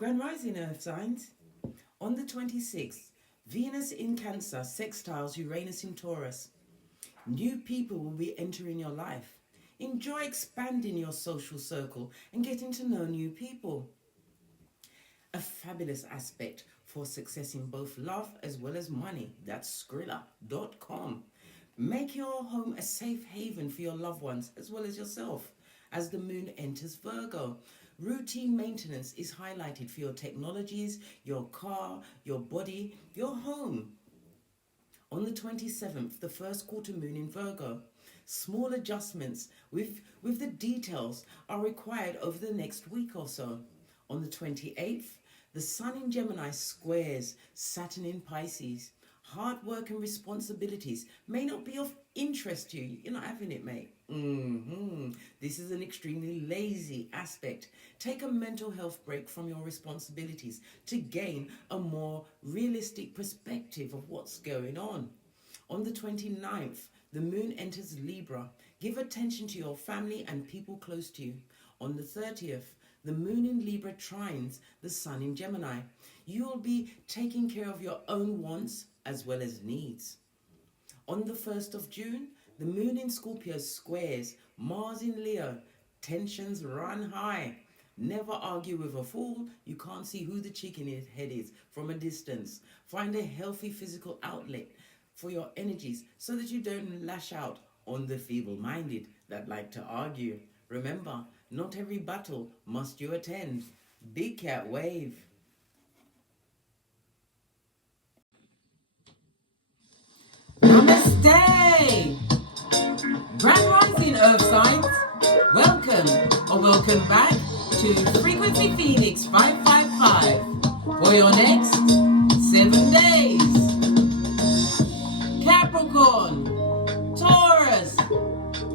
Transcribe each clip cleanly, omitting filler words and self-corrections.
Grand Rising Earth signs. On the 26th, Venus in Cancer sextiles Uranus in Taurus. New people will be entering your life. Enjoy expanding your social circle and getting to know new people. A fabulous aspect for success in both love as well as money. That's Skrilla.com. Make your home a safe haven for your loved ones as well as yourself as the moon enters Virgo. Routine maintenance is highlighted for your technologies, your car, your body, your home. On the 27th, the first quarter moon in Virgo. Small adjustments with the details are required over the next week or so. On the 28th, the Sun in Gemini squares Saturn in Pisces. Hard work and responsibilities may not be of interest to you. You're not having it, mate. This is an extremely lazy aspect. Take a mental health break from your responsibilities to gain a more realistic perspective of what's going on. On the 29th, the moon enters Libra. Give attention to your family and people close to you. On the 30th, the moon in Libra trines the Sun in Gemini. You will be taking care of your own wants as well as needs. On the 1st of June, the moon in Scorpio squares Mars in Leo. Tensions run high. Never argue with a fool. You can't see who the chicken head is from a distance. Find a healthy physical outlet for your energies so that you don't lash out on the feeble-minded that like to argue. Remember, not every battle must you attend. Big cat wave. Namaste! Grand Rising Earth signs. Welcome back to Frequency Phoenix 555 for your next 7 days. Capricorn, Taurus,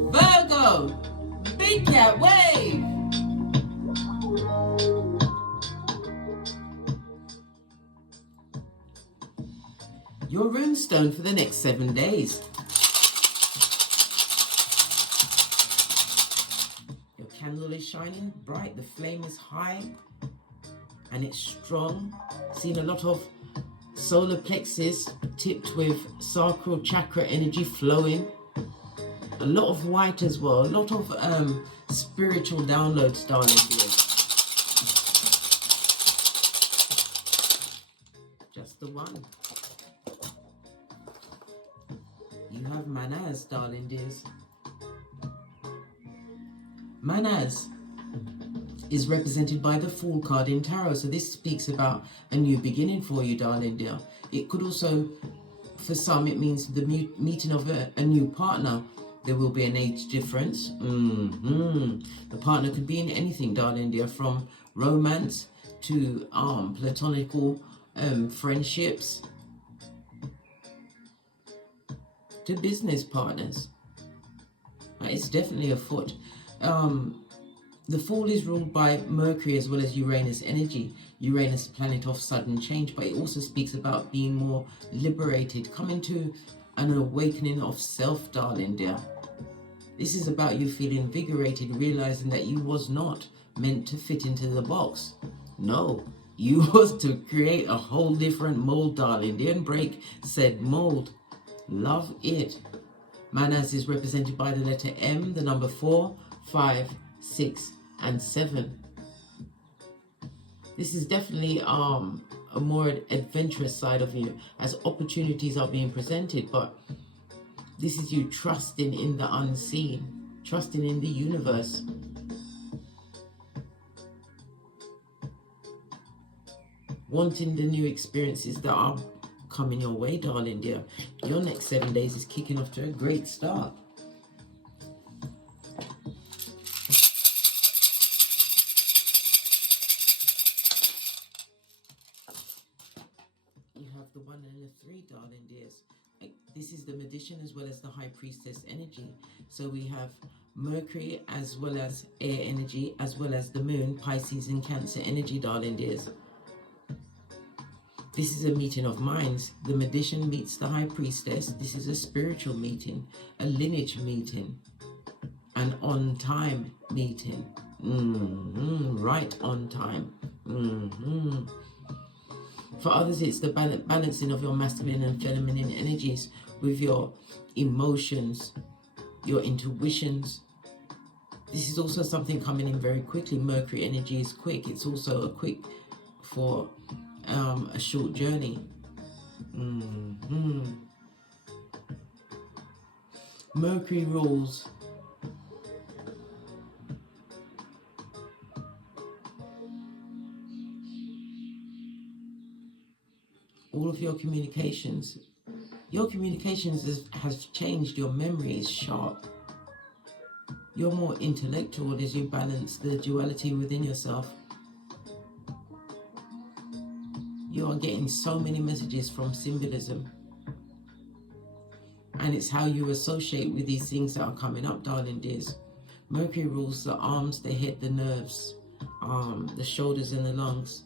Virgo, Big Cat Wave. Your runestone for the next 7 days. Your candle is shining bright, the flame is high and it's strong. Seen a lot of solar plexus tipped with sacral chakra energy flowing. A lot of white as well, a lot of spiritual downloads, darling dear. Just the one. You have Manaz, darling dears. Manaz is represented by the Fool card in Tarot. So this speaks about a new beginning for you, darling dear. It could also, for some, it means the meeting of a new partner. There will be an age difference. The partner could be in anything, darling dear, from romance to platonical friendships to business partners. It's definitely afoot. The Fool is ruled by Mercury as well as Uranus energy. Uranus, planet of sudden change, but it also speaks about being more liberated, coming to an awakening of self, darling dear. This is about you feeling invigorated, realizing that you was not meant to fit into the box. No, you was to create a whole different mold, darling dear, and break said mold. Love it. Manaz is represented by the letter M, the number 4, 5, 6, and 7. This is definitely a more adventurous side of you as opportunities are being presented, but this is you trusting in the unseen, trusting in the universe. Wanting the new experiences that are coming your way, darling dear. Your next 7 days is kicking off to a great start. You have the 1 and the 3, darling dears. This is the Magician as well as the High Priestess energy. So we have Mercury as well as air energy, as well as the Moon, Pisces and Cancer energy, darling dears. This is a meeting of minds. The Magician meets the High Priestess. This is a spiritual meeting, a lineage meeting, an on-time meeting. Right on time. For others, it's the balancing of your masculine and feminine energies with your emotions, your intuitions. This is also something coming in very quickly. Mercury energy is quick. It's also a quick for a short journey. Mercury rules all of your communications. Your communications has changed. Your memory is sharp. You're more intellectual as you balance the duality within yourself. You are getting so many messages from symbolism. And it's how you associate with these things that are coming up, darling dears. Mercury rules the arms, the head, the nerves, the shoulders and the lungs.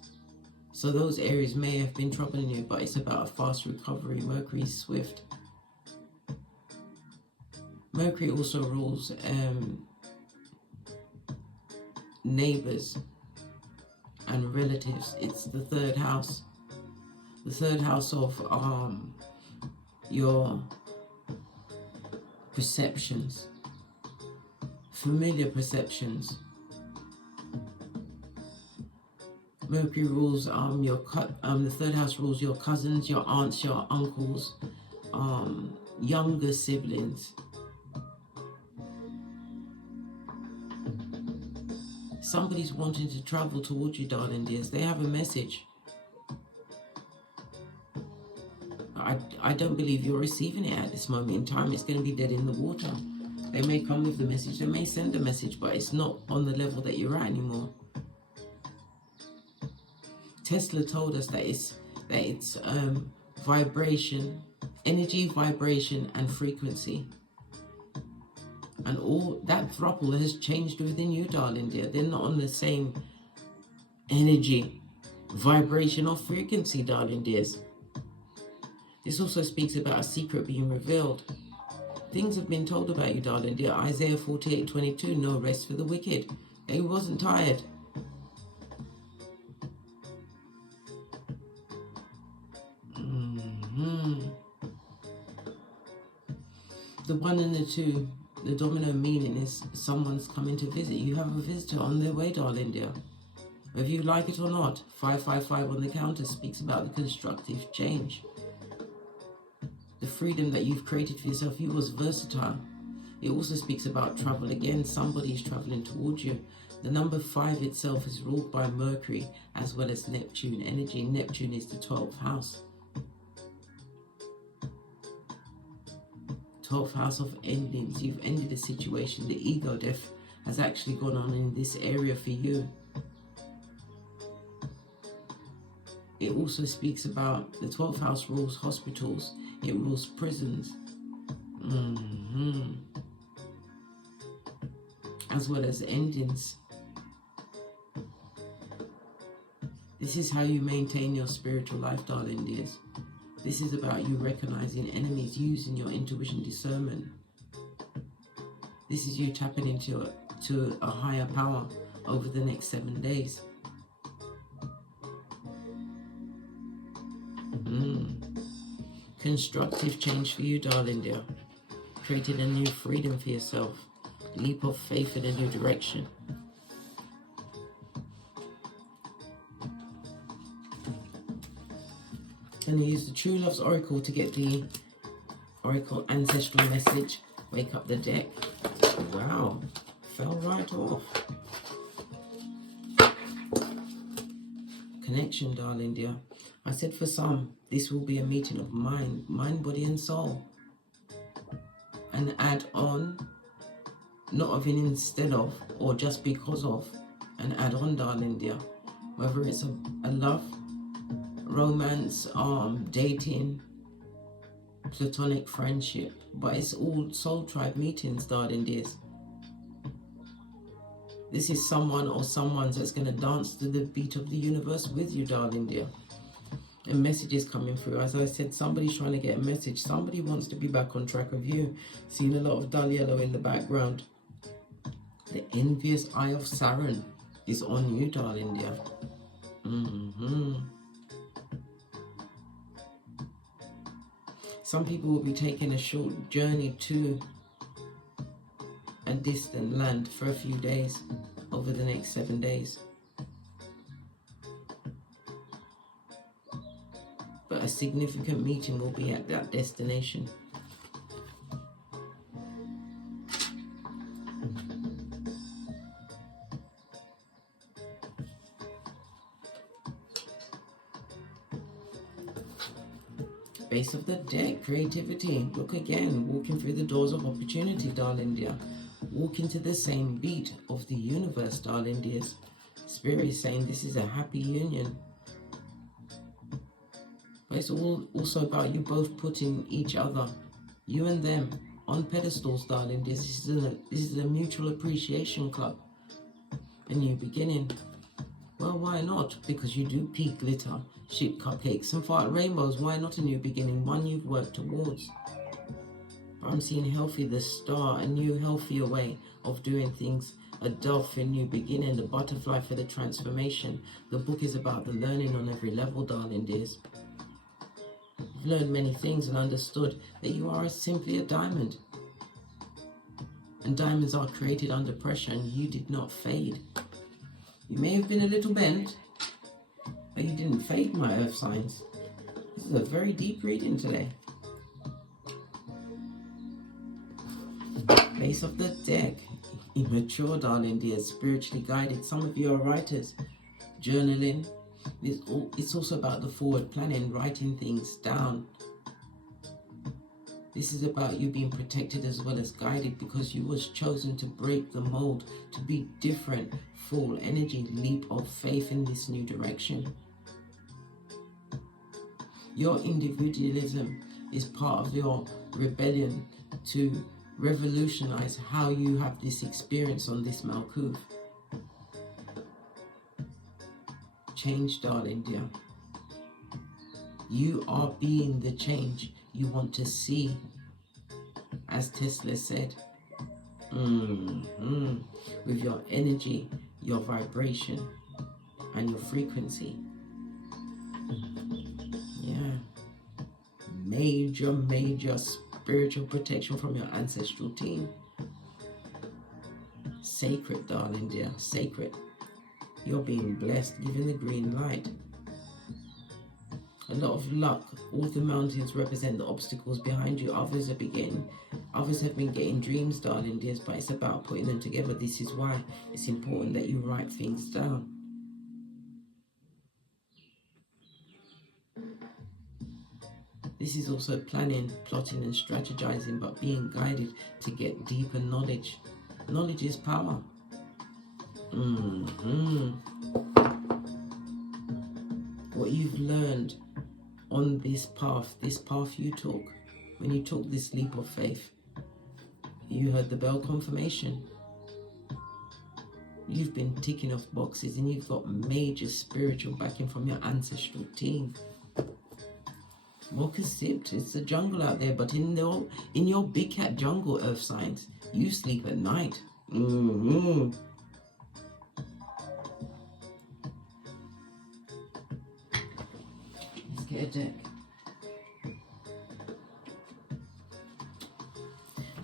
So those areas may have been troubling you, but it's about a fast recovery. Mercury is swift. Mercury also rules neighbors and relatives. It's the third house. The third house of your perceptions, familiar perceptions. Mercury rules the third house rules your cousins, your aunts, your uncles, younger siblings. Somebody's wanting to travel towards you, darling dears. They have a message. I don't believe you're receiving it at this moment in time. It's going to be dead in the water. They may come with the message. They may send a message, but it's not on the level that you're at anymore. Tesla told us that it's vibration, energy, vibration, and frequency. And all that throuple has changed within you, darling dear. They're not on the same energy, vibration, or frequency, darling dears. This also speaks about a secret being revealed. Things have been told about you, darling dear. Isaiah 48:22, no rest for the wicked. He wasn't tired. The 1 and the 2, the domino meaning is someone's coming to visit. You have a visitor on their way, darling dear. Whether you like it or not, 555 on the counter speaks about the constructive change. The freedom that you've created for yourself. You was versatile. It also speaks about travel again. Somebody's traveling towards you. The number 5 itself is ruled by Mercury as well as Neptune energy. Neptune is the 12th house. 12th house of endings. You've ended a situation. The ego death has actually gone on in this area for you. It also speaks about the 12th house rules hospitals. It rules prisons. As well as endings. This is how you maintain your spiritual life, darling dears. This is about you recognizing enemies, using your intuition discernment. This is you tapping into a higher power over the next 7 days. Constructive change for you, darling dear. Creating a new freedom for yourself. Leap of faith in a new direction. I'm going to use the True Love's Oracle to get the Oracle Ancestral message. Wake up the deck. Wow. Fell right off. Connection, darling dear. I said for some, this will be a meeting of mind, body and soul. And add on, not of an instead of, or just because of, and add on, darling dear. Whether it's a love, romance, dating, platonic friendship, but it's all soul tribe meetings, darling dears. This is someone or someone that's going to dance to the beat of the universe with you, darling dear. And messages coming through. As I said, somebody's trying to get a message. Somebody wants to be back on track of you. Seeing a lot of dull yellow in the background. The envious eye of Saturn is on you, darling dear. Some people will be taking a short journey to a distant land for a few days over the next 7 days. But a significant meeting will be at that destination. Base of the deck, creativity. Look again, walking through the doors of opportunity, darling dear. Walk into the same beat of the universe, darling dears. Spirit is saying this is a happy union. But it's also about you both putting each other, you and them, on pedestals, darling dears. This is a mutual appreciation club. A new beginning. Well, why not? Because you do peak glitter, ship cupcakes and fart rainbows. Why not a new beginning? One you've worked towards. But I'm seeing healthy, the star, a new healthier way of doing things. A dove for a new beginning, the butterfly for the transformation. The book is about the learning on every level, darling dears. You've learned many things and understood that you are simply a diamond. And diamonds are created under pressure, and you did not fade. You may have been a little bent, but you didn't fade, my earth signs. This is a very deep reading today. Base of the deck. Immature, darling dear, spiritually guided. Some of you are writers, journaling. It's also about the forward planning, writing things down. This is about you being protected as well as guided, because you was chosen to break the mold, to be different, full energy, leap of faith in this new direction. Your individualism is part of your rebellion to revolutionize how you have this experience on this Malkuth. Change, darling dear. You are being the change you want to see. As Tesla said, with your energy, your vibration, and your frequency. Yeah. Major spiritual protection from your ancestral team. Sacred, darling dear, sacred. You're being blessed, given the green light. A lot of luck. All the mountains represent the obstacles behind you. Others have been getting dreams, darling dears, but it's about putting them together. This is why it's important that you write things down. This is also planning, plotting and strategizing, but being guided to get deeper knowledge. Knowledge is power. What you've learned on this path you took, when you took this leap of faith, you heard the bell confirmation. You've been ticking off boxes, and you've got major spiritual backing from your ancestral team. Walker sipped. It's the jungle out there, but in your big cat jungle, earth signs, you sleep at night. Let's get a deck.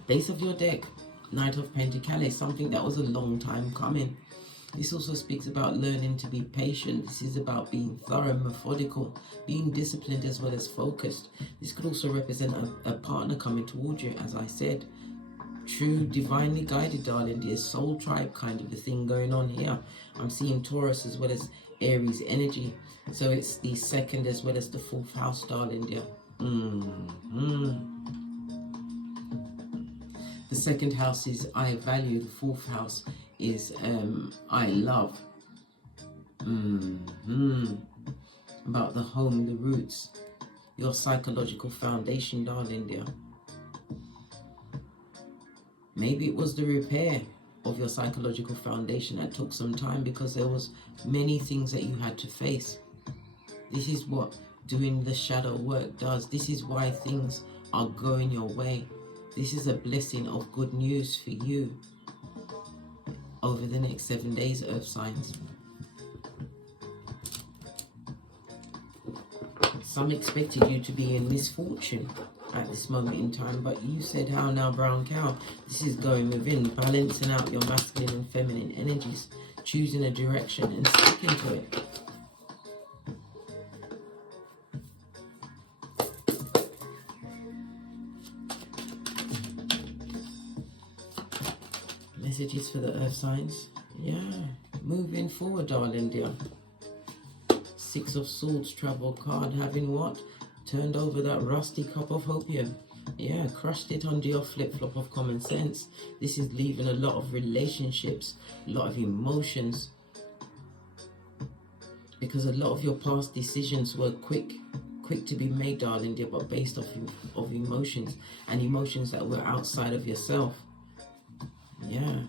Base of your deck, Knight of Pentacles, something that was a long time coming. This also speaks about learning to be patient. This is about being thorough, methodical, being disciplined as well as focused. This could also represent a partner coming towards you, as I said. True, divinely guided, darling dear, soul tribe kind of a thing going on here. I'm seeing Taurus as well as Aries energy. So it's the second as well as the fourth house, darling dear. The second house is I value. The fourth house is I love. About the home, the roots, your psychological foundation, darling dear. Maybe it was the repair of your psychological foundation that took some time, because there was many things that you had to face. This is what doing the shadow work does. This is why things are going your way. This is a blessing of good news for you. over the next 7 days, earth signs. Some expected you to be in misfortune at this moment in time, but you said, how now, brown cow? This is going within, balancing out your masculine and feminine energies, choosing a direction and sticking to it. Messages for the earth signs. Yeah, moving forward, darling dear. Six of Swords travel card, having what? Turned over that rusty cup of opium. Yeah, crushed it under your flip-flop of common sense. This is leaving a lot of relationships, a lot of emotions, because a lot of your past decisions were quick to be made, darling dear, but based off of emotions, and emotions that were outside of yourself. Yeah,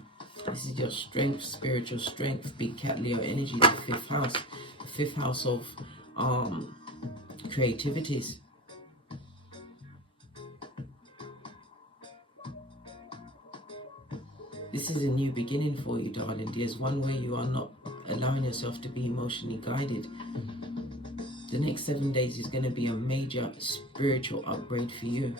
this is your strength, spiritual strength, big cat Leo energy, the fifth house. The fifth house of creativities. This is a new beginning for you, darling. There's one way you are not allowing yourself to be emotionally guided. The next 7 days is going to be a major spiritual upgrade for you.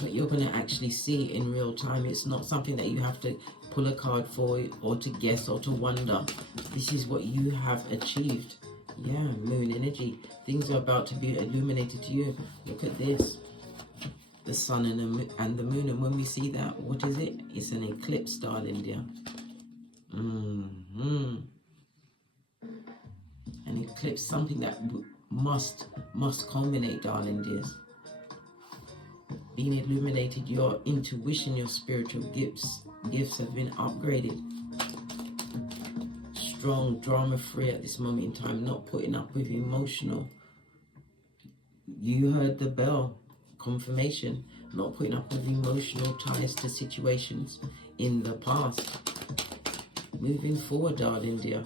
But you're going to actually see in real time. It's not something that you have to pull a card for, or to guess, or to wonder. This is what you have achieved. Yeah, moon energy. Things are about to be illuminated to you. Look at this. The sun and the moon. And when we see that, what is it? It's an eclipse, darling dear. An eclipse, something that must culminate, darling dears. Being illuminated, your intuition, your spiritual gifts have been upgraded. Strong, drama-free at this moment in time, not putting up with emotional. You heard the bell, confirmation, not putting up with emotional ties to situations in the past. Moving forward, darling dear.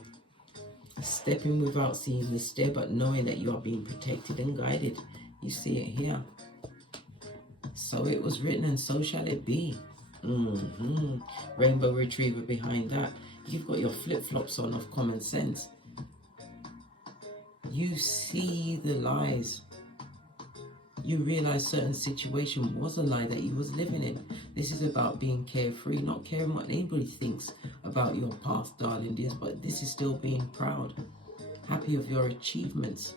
Stepping without seeing the stair, but knowing that you are being protected and guided. You see it here. So it was written, and so shall it be. Rainbow Retriever behind that. You've got your flip-flops on of common sense. You see the lies. You realize certain situation was a lie that you was living in. This is about being carefree, not caring what anybody thinks about your past, darling dears, but this is still being proud, happy of your achievements,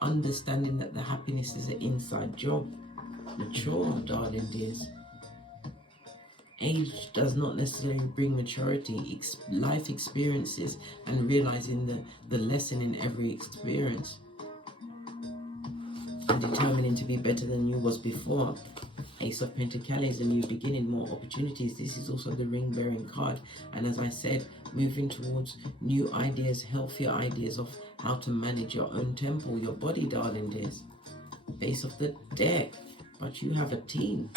understanding that the happiness is an inside job. Mature, darling dears. Age does not necessarily bring maturity. Life experiences and realizing the lesson in every experience, and determining to be better than you was before. Ace of Pentacles, a new beginning, more opportunities. This is also the ring bearing card, and as I said, moving towards new ideas, healthier ideas of how to manage your own temple, your body, darling dears. Base of the deck, but you have a team.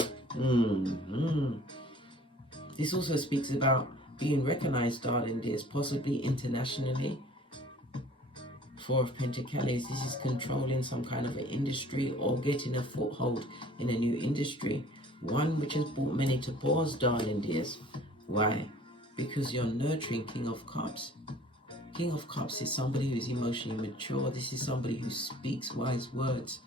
This also speaks about being recognized, darling dears, possibly internationally. Four of Pentacles, this is controlling some kind of an industry or getting a foothold in a new industry. One which has brought many to pause, darling dears. Why? Because you're nurturing King of Cups. King of Cups is somebody who is emotionally mature. This is somebody who speaks wise words.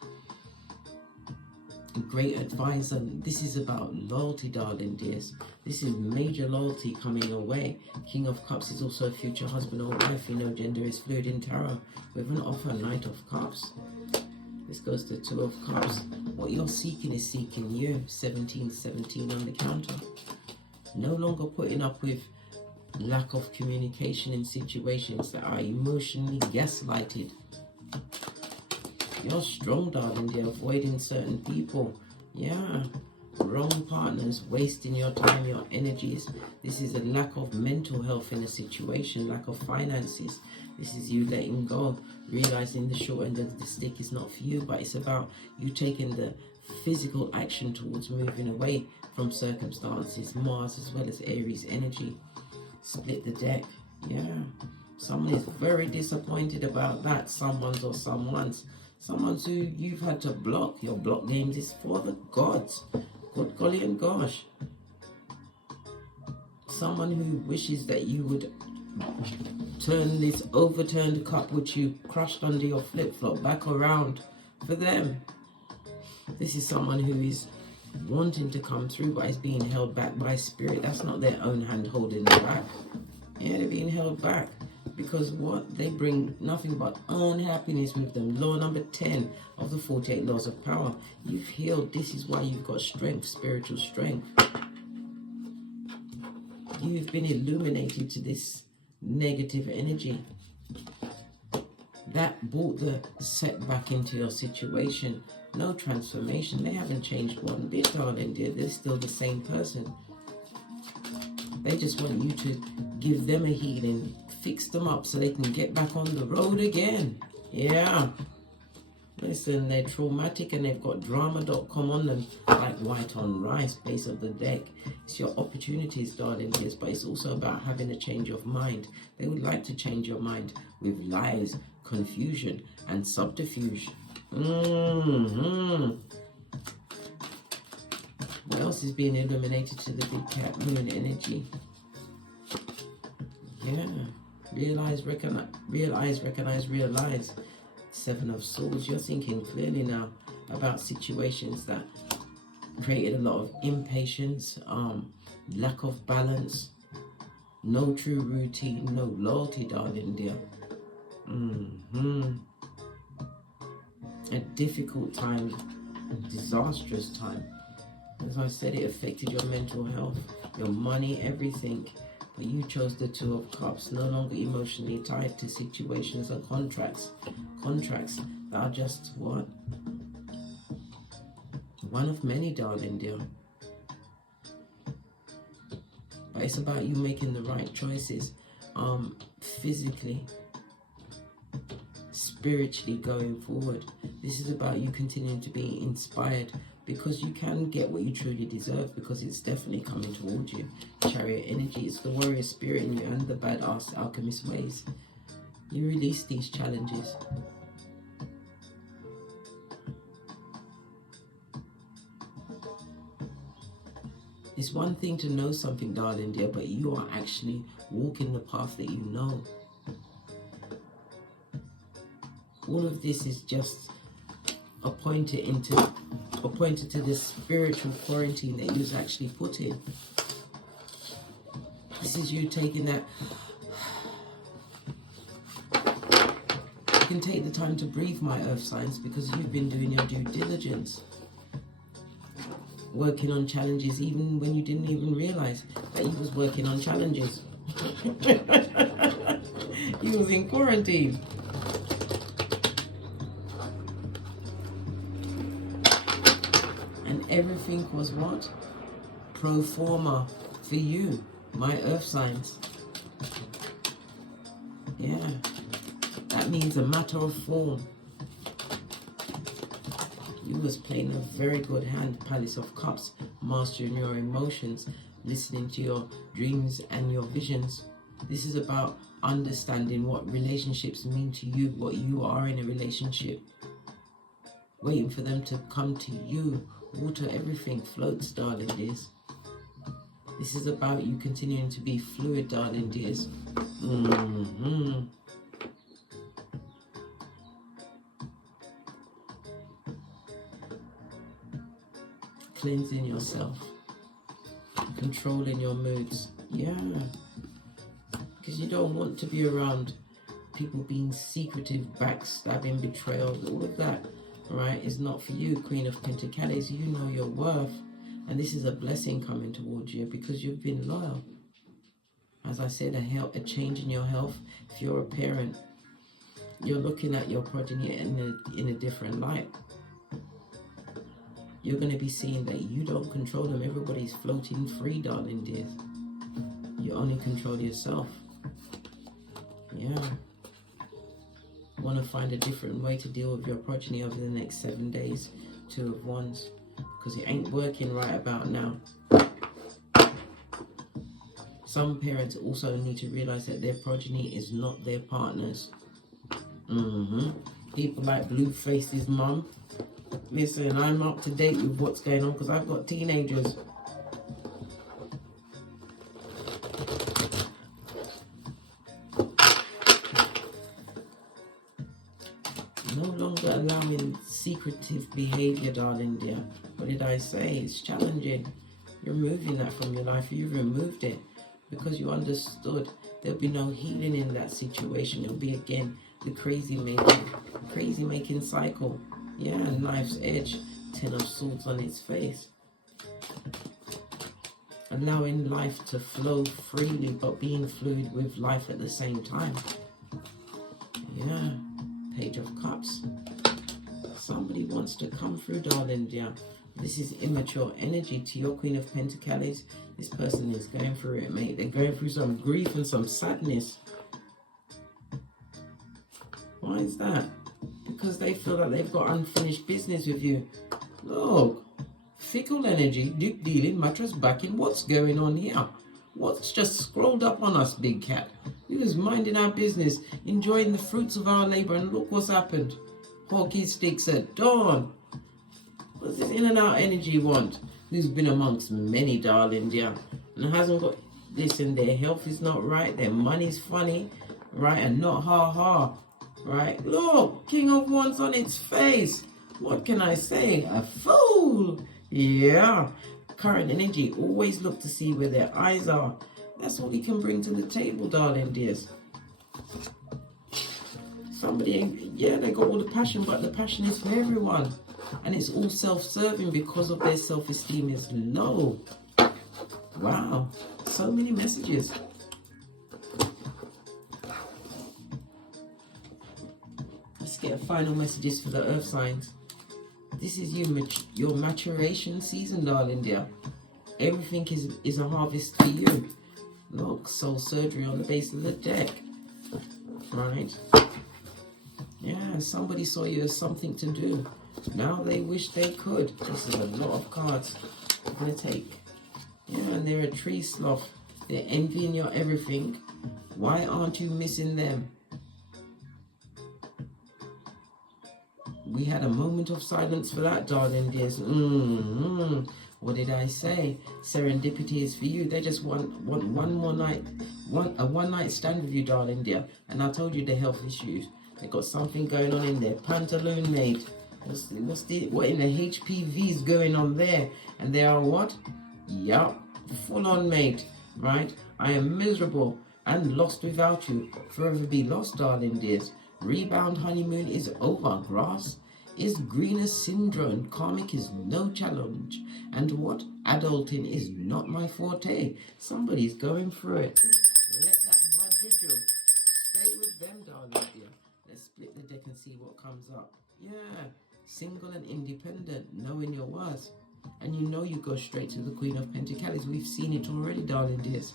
A great advisor. This is about loyalty, darling dears. This is major loyalty coming your way. King of Cups is also a future husband or wife. You know, gender is fluid in tarot. With an offer, Knight of Cups. This goes to Two of Cups. What you're seeking is seeking you. 1717 on the counter. No longer putting up with lack of communication in situations that are emotionally gaslighted. You're strong, darling dear, avoiding certain people. Yeah, wrong partners, wasting your time, your energies. This is a lack of mental health in a situation, lack of finances. This is you letting go, realizing the short end of the stick is not for you, but it's about you taking the physical action towards moving away from circumstances. Mars as well as Aries energy. Split the deck. Yeah, someone is very disappointed about that. Someone's or someone's. Someone's who you've had to block. Your block names is for the gods. Good golly and gosh. someone who wishes that you would turn this overturned cup which you crushed under your flip-flop back around for them. This is someone who is wanting to come through but is being held back by spirit. That's not their own hand holding them back. Yeah, they're being held back because what? They bring nothing but unhappiness with them. Law number 10 of the 48 laws of power. You've healed. This is why you've got strength, spiritual strength. You've been illuminated to this negative energy that brought the setback into your situation. No transformation. They haven't changed one bit, darling dear. They're still the same person. They just want you to give them a healing, fix them up so they can get back on the road again. Yeah. Listen, they're traumatic and they've got drama.com on them like white on rice, base of the deck. It's your opportunities, darling dears, but it's also about having a change of mind. They would like to change your mind with lies, confusion, and subterfuge. What else is being illuminated to the big cat moon energy? Yeah. Realize, recognize, realize. 7 of Swords. You're thinking clearly now about situations that created a lot of impatience, lack of balance, no true routine, no loyalty, darling dear. A difficult time, a disastrous time. As I said, it affected your mental health, your money, everything. But you chose the 2 of Cups, no longer emotionally tied to situations and contracts. Contracts that are just what? One of many, darling dear. But it's about you making the right choices, physically, spiritually going forward. This is about you continuing to be inspired, because you can get what you truly deserve, because it's definitely coming towards you. Chariot energy, it's the warrior spirit in you and the badass alchemist ways. You release these challenges. It's one thing to know something, darling dear, but you are actually walking the path that you know. All of this is just appointed to this spiritual quarantine that you was actually put in. This is you taking that. You can take the time to breathe, my earth signs, because you've been doing your due diligence, working on challenges even when you didn't even realize that you was working on challenges. You was in quarantine. Everything was what? Pro forma for you, my earth signs. Yeah, that means a matter of form. You was playing a very good hand, Palace of Cups, mastering your emotions, listening to your dreams and your visions. This is about understanding what relationships mean to you, what you are in a relationship. Waiting for them to come to you. Water, everything floats, darling dears. This is about you continuing to be fluid, darling dears. Cleansing yourself. Controlling your moods. Yeah. Because you don't want to be around people being secretive, backstabbing, betrayal, all of that. Right, is not for you, Queen of Pentacles. You know your worth, and this is a blessing coming towards you because you've been loyal. As I said, a change in your health. If you're a parent, you're looking at your progeny in a different light. You're going to be seeing that you don't control them. Everybody's floating free, darling dears. You only control yourself. Yeah. Want to find a different way to deal with your progeny over the next 7 days. 2 of Wands, because it ain't working right about now. Some parents also need to realize that their progeny is not their partners. People like Blueface's mum. Listen, I'm up to date with what's going on because I've got teenagers. behavior, darling dear. What did I say? It's challenging. You're removing that from your life. You've removed it because you understood there'll be no healing in that situation. It'll be again the crazy making cycle. Yeah, knife's edge, 10 of swords on its face. Allowing life to flow freely, but being fluid with life at the same time. Yeah, Page of Cups. Somebody wants to come through, darling dear. This is immature energy to your Queen of Pentacles. This person is going through it, mate. They're going through some grief and some sadness. Why is that? Because they feel that they've got unfinished business with you. Look, fickle energy, deep dealing, mattress backing. What's going on here? What's just scrolled up on us, big cat? We was minding our business, enjoying the fruits of our labor, and look what's happened. Hockey sticks at dawn. What's this in and out energy want? Who's been amongst many, darling dear, and hasn't got this, and their health is not right, their money's funny, right, and not ha-ha, right? Look, King of Wands on its face. What can I say? A fool. Yeah. Current energy, always look to see where their eyes are. That's all you can bring to the table, darling dears. Somebody, yeah, they got all the passion, but the passion is for everyone. And it's all self-serving because of their self-esteem is low. Wow, so many messages. Let's get final messages for the earth signs. This is your maturation season, darling dear. Everything is a harvest for you. Look, soul surgery on the base of the deck. Right? Yeah, somebody saw you as something to do. Now they wish they could. This is a lot of cards I'm going to take. Yeah, and they're a tree sloth. They're envying your everything. Why aren't you missing them? We had a moment of silence for that, darling dears. What did I say? Serendipity is for you. They just want one more night, a one night stand with you, darling dear. And I told you the health issues. They got something going on in their pantaloon, mate. What in the HPV is going on there? And they are what? Yup, full on, mate. Right? I am miserable and lost without you. Forever be lost, darling dears. Rebound honeymoon is over. Grass is greener syndrome. Karmic is no challenge. And what? Adulting is not my forte. Somebody's going through it. Let that budget. Stay with them, darling dear. Let's split the deck and see what comes up. Yeah. Single and independent, knowing your worth. And you know you go straight to the Queen of Pentacles. We've seen it already, darling dears.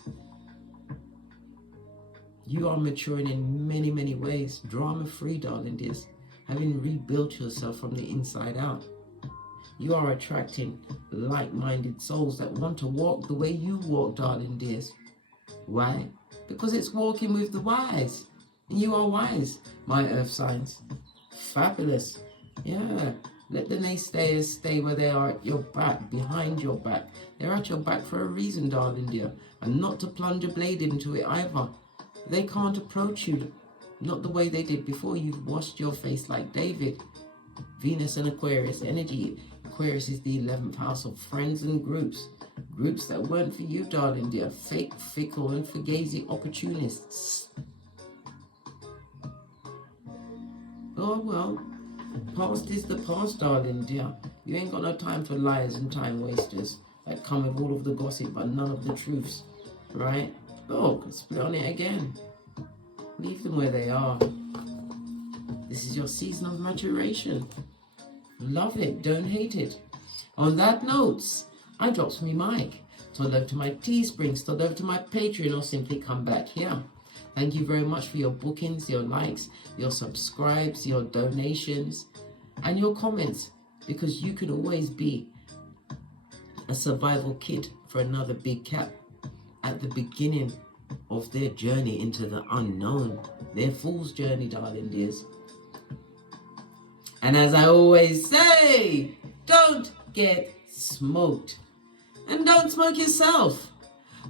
You are maturing in many, many ways. Drama-free, darling dears. Having rebuilt yourself from the inside out. You are attracting like-minded souls that want to walk the way you walk, darling dears. Why? Because it's walking with the wise. And you are wise, my earth signs. Fabulous. Yeah. Let the naysayers stay where they are at your back, behind your back. They're at your back for a reason, darling dear. And not to plunge a blade into it either. They can't approach you, not the way they did before. You've washed your face like David. Venus and Aquarius energy. Aquarius is the 11th house of friends and groups. Groups that weren't for you, darling dear. Fake, fickle, and fugazi opportunists. Oh, well. Past is the past, darling dear. You ain't got no time for liars and time wasters that come with all of the gossip but none of the truths. Right? Look, split on it again. Leave them where they are. This is your season of maturation. Love it, don't hate it. On that note, I drops me mic. Told over to my Teespring, told over to my Patreon, or simply come back here. Thank you very much for your bookings, your likes, your subscribes, your donations, and your comments, because you can always be a survival kit for another big cat at the beginning of their journey into the unknown, their fool's journey, darling dears. And as I always say, don't get smoked. And don't smoke yourself.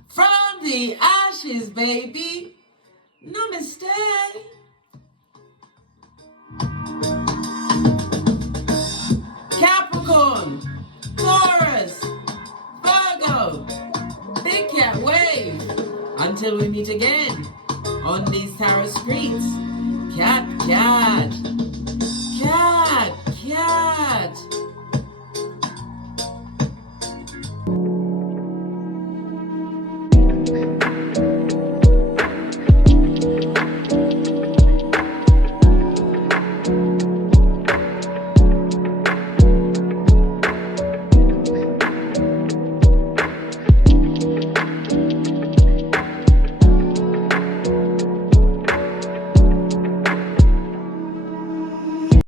From the ashes, baby. Namaste. until we meet again on these tarot streets. Cat.